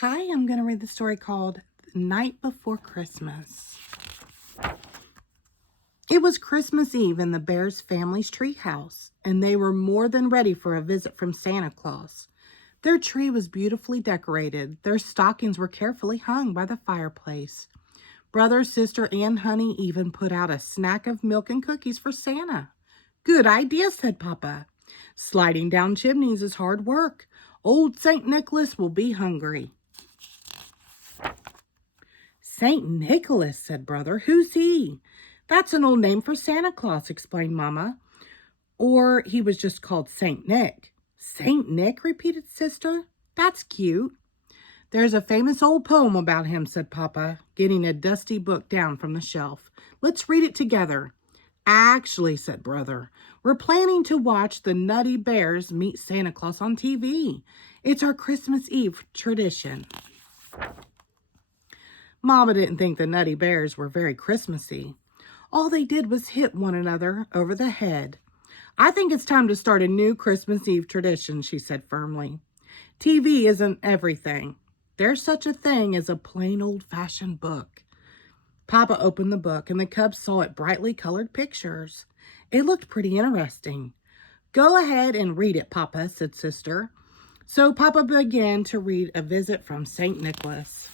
Hi, I'm going to read the story called Night Before Christmas. It was Christmas Eve in the Bears family's treehouse, and they were more than ready for a visit from Santa Claus. Their tree was beautifully decorated. Their stockings were carefully hung by the fireplace. Brother, sister, and Honey even put out a snack of milk and cookies for Santa. Good idea, said Papa. Sliding down chimneys is hard work. Old St. Nicholas will be hungry. St. Nicholas, said Brother. Who's he? That's an old name for Santa Claus, explained Mama. Or he was just called St. Nick. St. Nick, repeated Sister. That's cute. There's a famous old poem about him, said Papa, getting a dusty book down from the shelf. Let's read it together. Actually, said Brother, we're planning to watch the Nutty Bears meet Santa Claus on TV. It's our Christmas Eve tradition. Mama didn't think the Nutty Bears were very Christmassy. All they did was hit one another over the head. I think it's time to start a new Christmas Eve tradition, she said firmly. TV isn't everything. There's such a thing as a plain old-fashioned book. Papa opened the book, and the cubs saw its brightly colored pictures. It looked pretty interesting. Go ahead and read it, Papa, said Sister. So Papa began to read A Visit from St. Nicholas.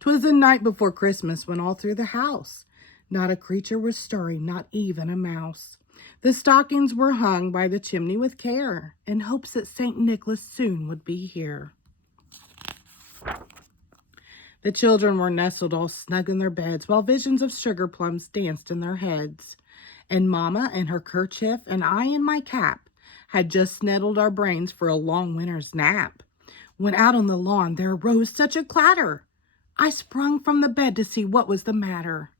'Twas the night before Christmas when all through the house not a creature was stirring, not even a mouse. The stockings were hung by the chimney with care, in hopes that St. Nicholas soon would be here. The children were nestled all snug in their beds, while visions of sugar plums danced in their heads. And Mama in her kerchief and I in my cap had just nettled our brains for a long winter's nap, when out on the lawn there arose such a clatter. I sprung from the bed to see what was the matter.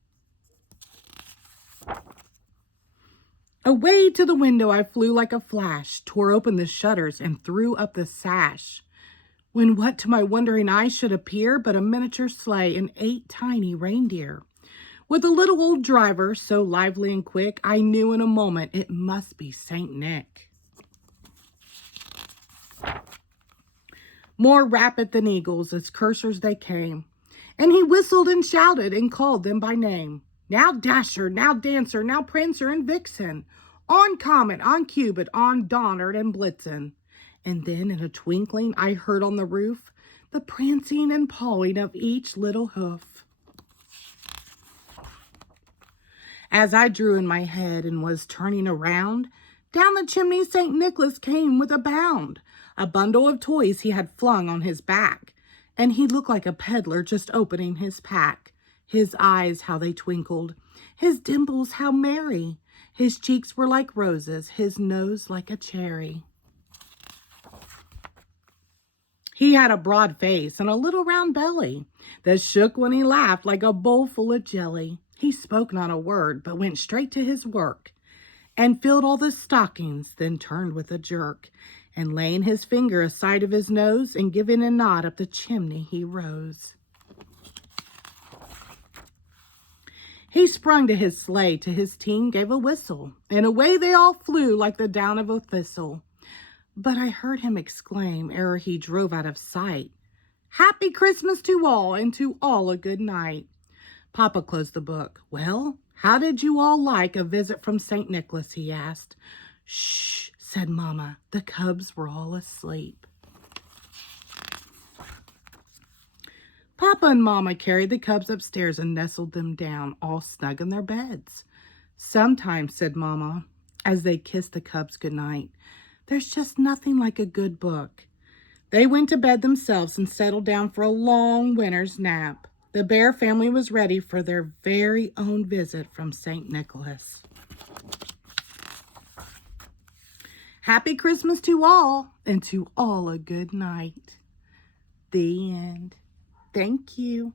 Away to the window I flew like a flash, tore open the shutters and threw up the sash, when what to my wondering eyes should appear but a miniature sleigh and 8 tiny reindeer. With a little old driver, so lively and quick, I knew in a moment it must be St. Nick. More rapid than eagles as coursers they came, and he whistled and shouted and called them by name. Now Dasher, now Dancer, now Prancer and Vixen, on Comet, on Cupid, on Donner and Blitzen. And then in a twinkling I heard on the roof the prancing and pawing of each little hoof. As I drew in my head and was turning around, down the chimney St. Nicholas came with a bound. A bundle of toys he had flung on his back, and he looked like a peddler just opening his pack. His eyes, how they twinkled, his dimples, how merry. His cheeks were like roses, his nose like a cherry. He had a broad face and a little round belly that shook when he laughed like a bowl full of jelly. He spoke not a word, but went straight to his work and filled all the stockings, then turned with a jerk, and laying his finger aside of his nose and giving a nod up the chimney he rose. He sprung to his sleigh, to his team gave a whistle, and away they all flew like the down of a thistle. But I heard him exclaim, ere he drove out of sight, Happy Christmas to all, and to all a good night. Papa closed the book. Well, how did you all like A Visit from St. Nicholas, he asked. Shh, said Mama. The cubs were all asleep. Papa and Mama carried the cubs upstairs and nestled them down, all snug in their beds. Sometimes, said Mama, as they kissed the cubs goodnight, there's just nothing like a good book. They went to bed themselves and settled down for a long winter's nap. The Bear family was ready for their very own visit from St. Nicholas. Happy Christmas to all, and to all a good night. The end. Thank you.